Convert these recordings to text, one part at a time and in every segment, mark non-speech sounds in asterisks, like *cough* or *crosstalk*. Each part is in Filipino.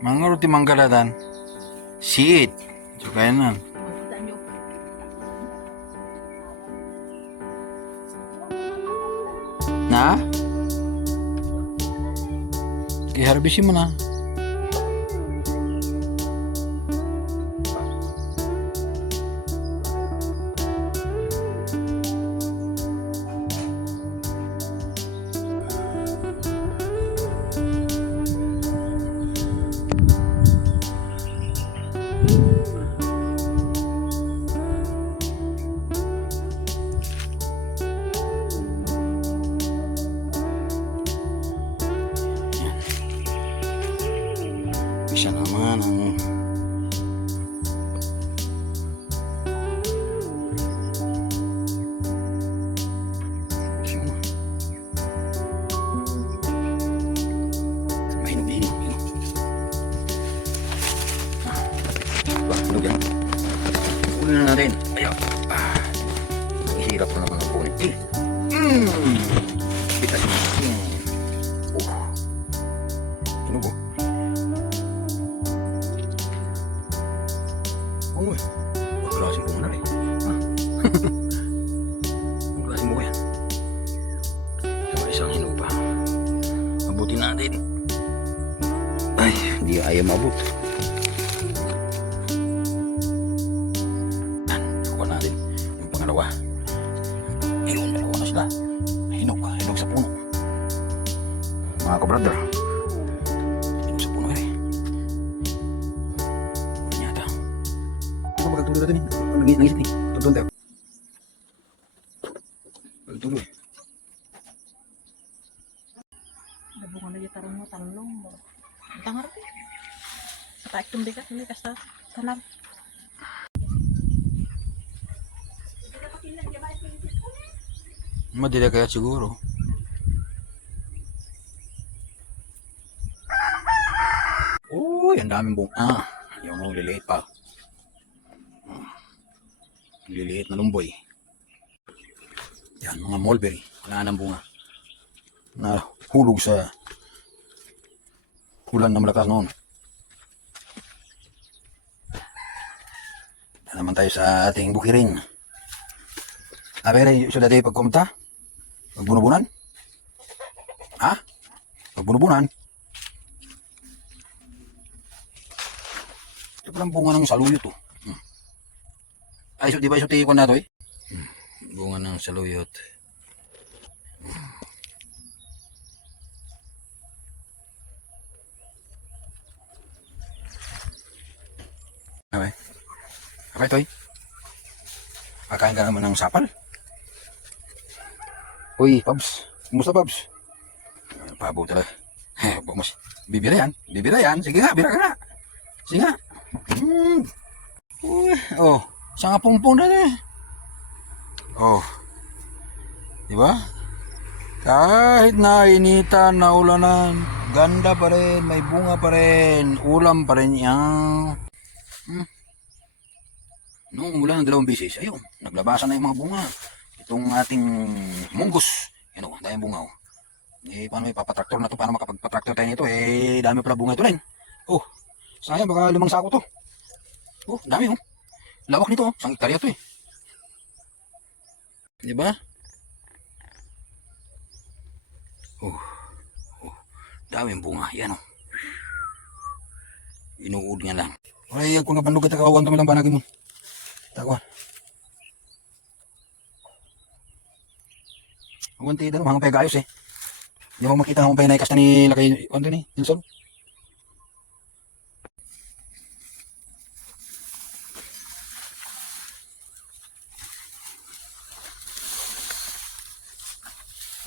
Mangaro ti manggalatan. Siit. So kaya na. Magpunta nyo. Hinog yan. Kunin na natin. Ayaw. Ah, ang hirap na naman ang kunin. Eh. Mm. Bitas. Mm. Mga ka-brother. Hinog sa puno eh. Ano yata? Ako magkatuloy natin eh. Nangis, nangis eh. Tutun tayo. Magtuloy. Nabungan na yung tarong mo, tanlong mo. Ang tangar ko. Sa taik tumbi ka, hindi ka sa tanang. Madila kaya siguro. Uy, ang daming bunga. Ah, yung liliit pa. Liliit na lumboy. Yan, mga mulberry. Wala nang bunga. Na hulog sa ulan na malakas noon. Yan naman tayo sa ating bukirin. Abere, sudah tayo pagkumta? Magbunubunan? Ha? Magbunubunan? Ito palang bunga ng saluyot to. Hmm. Ay, so, di ba isuti ko na to eh? Hmm. Bunga ng saluyot. Hmm. Okay. Okay, Toy. Pakain ka naman ng sapal. Uy, Pabs. Kumusta, Pabs? Pabo talaga. Eh, si- Bibira yan. Bibira yan. Sige nga, bira ka nga. Sige nga. Hmm. Oh. Sa nga pungpong na eh. Oh. Di ba? Kahit na initan, na ulanan, ganda pa rin, may bunga pa rin, ulam pa rin yan. Hmm. Nung mula ng dalawang bisis, ayun, naglabasan na yung mga bunga. Itong ating munggos, yun o, dahil bunga o. Eh, paano may papatraktor na to? Paano makapagpatraktor tayo nito? Eh, dami pala bunga ito rin. Oh, sayang, baka limang sako to. Oh, dami oh. Lawak nito oh, isang hektarya to eh. Di ba? Oh, oh, daming bunga, yan oh. Inuud nga lang. Ay, kung napandog kita kawawan kami lang banagin mo. Takuan. Awan tayo dalo, mga pay gayos eh. Hindi mo makita kung pay naikas na ni Lakay, ano ni, Nilsson?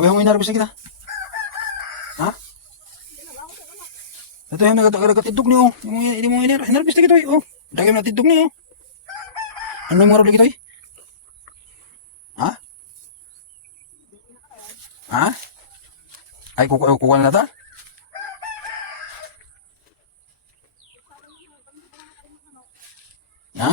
Abay, mo inarabis na kita. Ha? Ito yung nagkatidog niyo. Hindi mo inarabis na kita. Oh, dagay mo na tidog niyo. Ano yung mga lagi toy? Ha? Ha? Ay, kukuha kukuha na ta? Ha?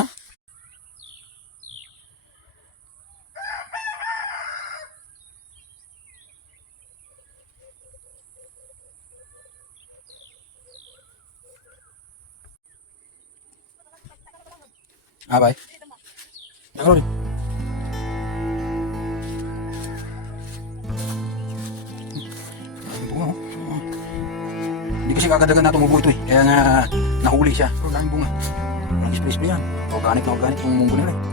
Ah, bye. Ang bunga. Hindi kasi kagadagan na tumubo ito eh. Kaya nga nahuli siya. Pero bunga. Walang spray-spray yan. Organic na organic yung munggo nila eh.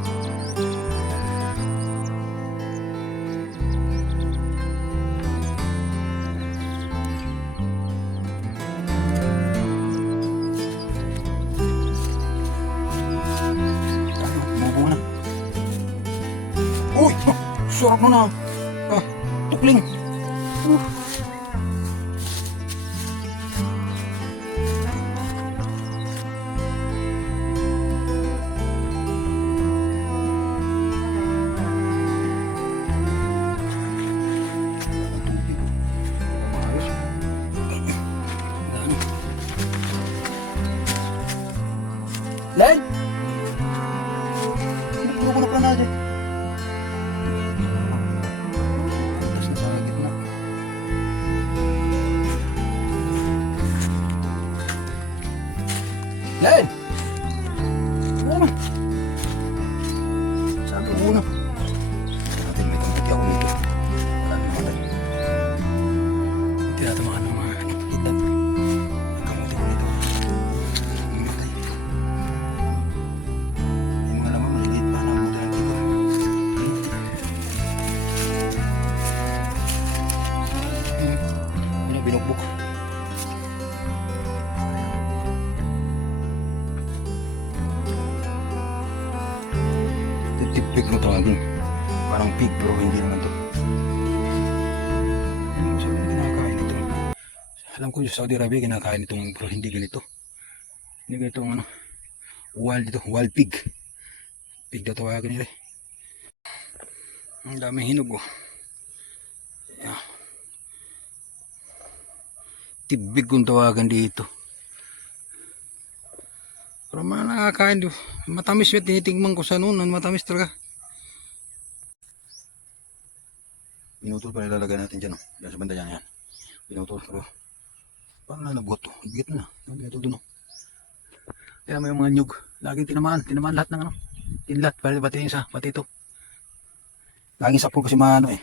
Sarap mo 来 Titipig mo tawagin. Parang pig pero hindi naman to. Ano kinakain ito? Alam ko sa Saudi Arabia kinakain itong pero hindi ganito. Hindi ganito ang ano. Wild ito, wild pig. Pig daw tawagan nila. eh. Ang daming hinog oh. Yeah. Tibig kung tawagan dito. Pero mga nakakain. Matamis yun, tinitingman ko sa noon. Matamis talaga. Pinutol pa nilalagay natin dyan. Oh. Yan sa banda yan. yan. Pinutol. Pero parang na nabuhat to. Bigat na. Nabigat to dun. Oh. Kaya may mga nyug. Laging tinamaan. Tinamaan lahat ng ano. Tinlat. Pati, pati isa. Pati ito. Laging sapul kasi mga ano eh.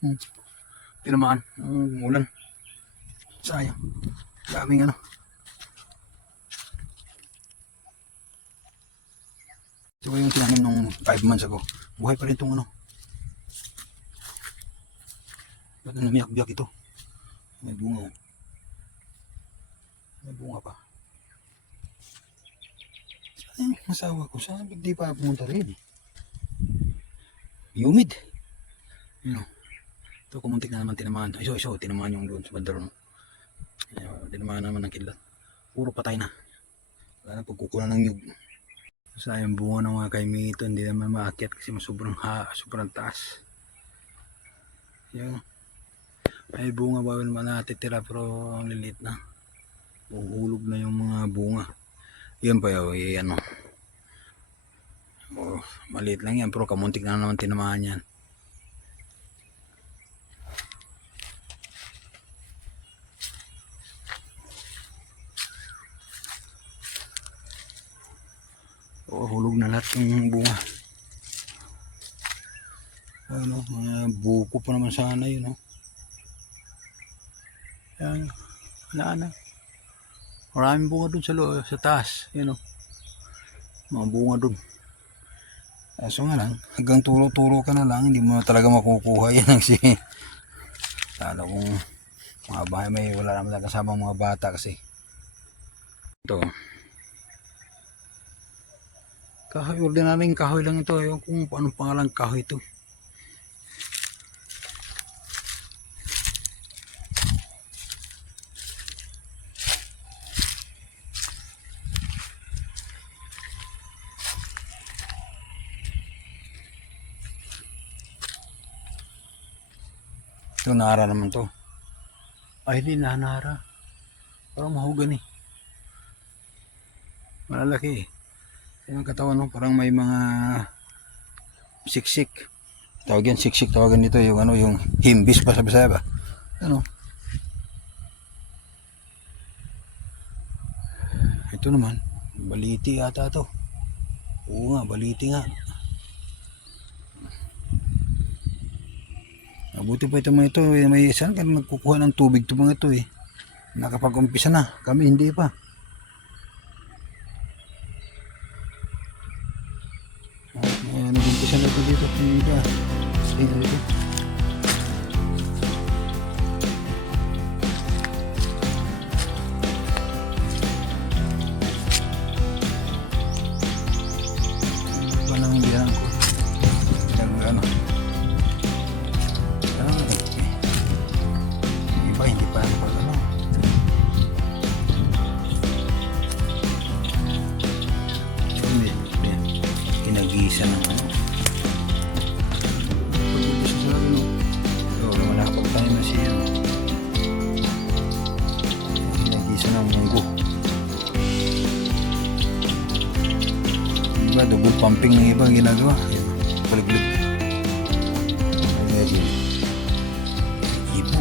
Hmm. Tinamaan. Ang ulan. Sayang. Daming ano. Ito yung tinanim nung 5 months ago? Buhay pa rin itong ano. Ba't na namiyak-biyak ito? May bunga. May bunga pa. Saan yung asawa ko? Saan di pa pumunta rin? Humid. Ano? Ito kumuntik na naman tinamaan. Iso, iso, tinamaan yung doon sa bandaro. No? Ayun, tinamaan naman ng kidlat. Puro patay na. Wala na pagkukulan ng nyug. Sa yung bunga ng mga kaimito, hindi naman maakyat kasi sobrang ha, sobrang taas. Yung may bunga ba naman natitira pero ang lilit na. Uhulog na yung mga bunga. Yun pa yun, eh, ano. Oh, maliit lang yan pero kamuntik na naman tinamaan yan. Oh, hulog na lahat yung bunga. Ano, mga buko pa naman sana yun, oh. Yan, wala na. Maraming bunga dun sa, lo, sa taas, yun, oh. Mga bunga dun. Kaso nga lang, hanggang turo-turo ka na lang, hindi mo talaga makukuha yan *laughs* ang si... Talo kung mga bahay may wala naman kasama mga bata kasi. Ito. Kahoy, ordinaryong kahoy lang ito. Ewan kung anong pangalan kahoy ito. Ito nara naman to. Ay, hindi na nara. Parang mahugani. Malalaki eh. Yan ang katawan, no? parang may mga siksik. Tawag yan, siksik, tawagan nito yung ano, yung himbis pa sa Bisaya ba? Ano? Ito naman, baliti yata to. Oo nga, baliti nga. Mabuti pa ito mga ito, eh, may saan ka nagkukuha ng tubig ito mga ito eh. Nakapag-umpisa na, kami hindi pa. Nag-umpisa na ito dito, hindi dito. Pumping ng iba ginagawa. Paliglig. Medyo. Ibo.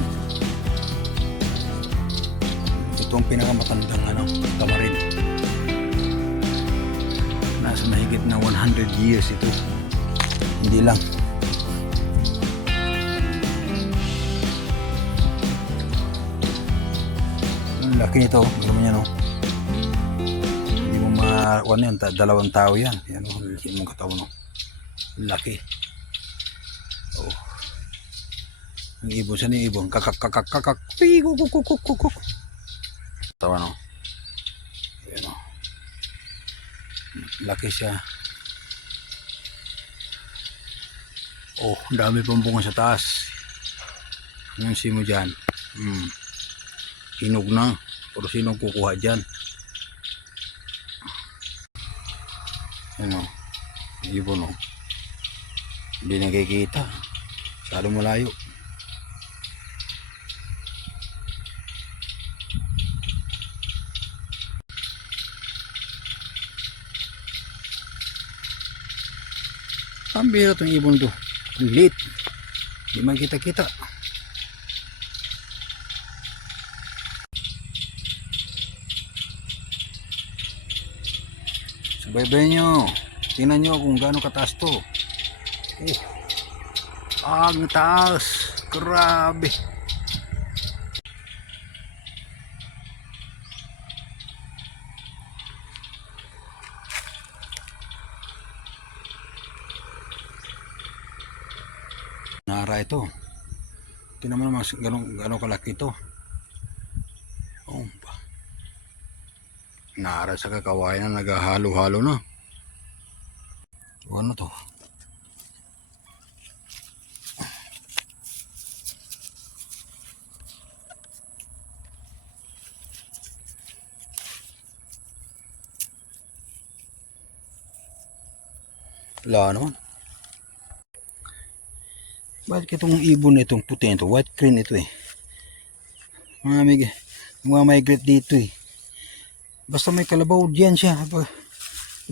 Ito ang pinakamatandang ano, tamarin. Nasa mahigit na 100 years ito. Hindi lang. Ang laki nito, alam mo yan, no? Ma... Ano yan, dalawang tao yan. Yan, oh, laki mong katawan, no? Laki. Oh. Ang ibon, saan yung ibon? Kakak, kakak, kakak. Pii, kuk, kuk, kuk, kuk? Yan, oh. Laki siya. Oh, dami pang bunga sa taas. Anong simo dyan? Hmm. Hinog na. Pero sinong kukuha dyan? Ano? Ibon o. Hindi nakikita. Masyado malayo. Ang bira itong ibon to. Ang liit. Hindi man kita-kita. Subaybay nyo. Tingnan nyo kung gaano kataas to. Oh. Ang taas. Grabe. Nara ito. Tingnan mo naman ganong, ganong kalaki ito. Oh, ba. Nara sa kakawayan na naghahalo-halo na. Ano to? Wala naman. Bakit itong ibon na itong puti ito? White crane ito eh. Mga mga migrate dito eh. Basta may kalabaw diyan siya.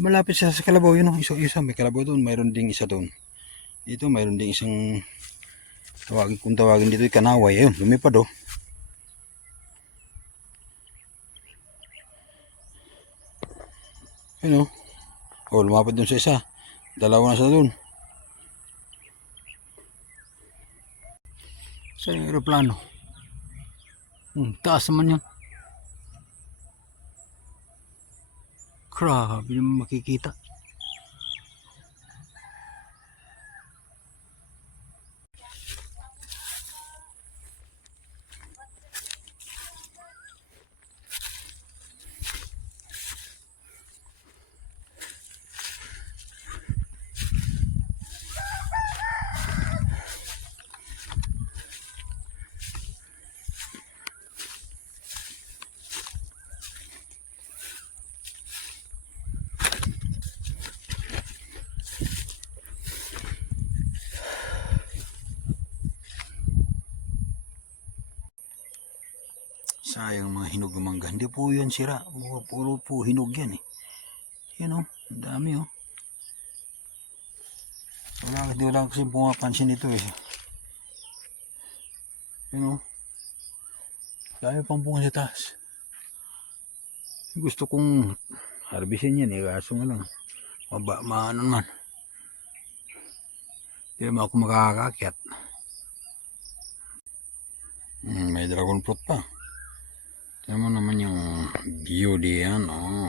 Malapit siya sa kalabaw yun. oh. Isa, isa may kalabaw doon. Mayroon ding isa doon. Dito mayroon ding isang tawagin kung tawagin dito ay kanaway. Ayun, lumipad oh. Ayun oh. Oh, lumapad doon sa isa. Dalawa na sa doon. Sa aeroplano. Hmm, taas naman yun. Grabe naman makikita. Sayang mga hinog ng mangga. Hindi po yan sira. Puro, puro po hinog yan eh. Yan o. Ang dami o. Wala, hindi wala kasi pumapansin ito eh. Yan o. Dami pang bunga sa taas. Gusto kong harbisin yan eh. Kaso nga lang. Maba, maano naman. Hindi naman ako makakakyat. Hmm, may dragon fruit pa. Tignan mo naman yung diyan. Oh.